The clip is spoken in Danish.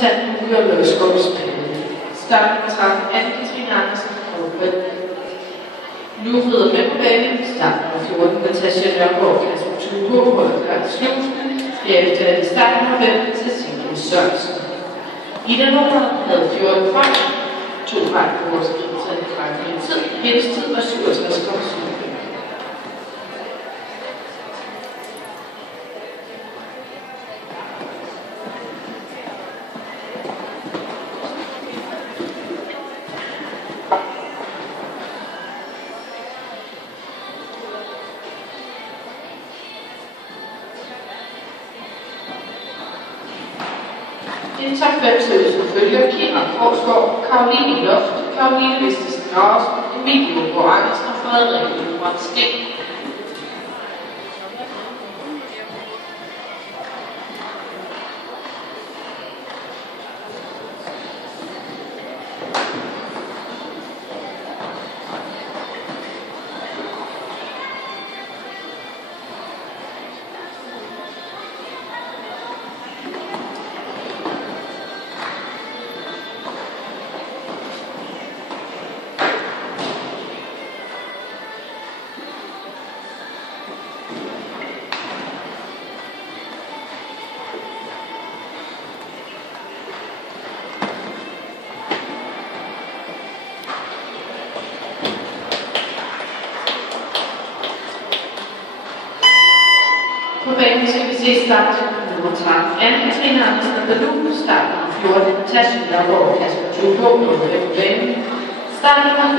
Tanden Uger Løskovspille. Starten træk Anne-Katrine Andersen og nu rider med på banen. Starten nummer 14, Natasha Nørgaard, Kasper Tugo, Holger Slutsen. Derefter er det starten nummer 15 til Sigrid Sørensen. Ida Nordre havde 14 fejl, 2 fejl på vores kriterium tid. Hendes tid var 67,7. En top 5 støtte som følger Kira Korsgaard, Karoline Loft, Karoline Vestesen Larsen, Emilie Bo Andersen og Frederik Lønbrand Sten. På banen skal vi se start nummer 13. Anne-Katrine Andersen og Balloon. Start nummer 14. Natasha Nørgaard, Kasper Tugo, på banen. Start nummer 5.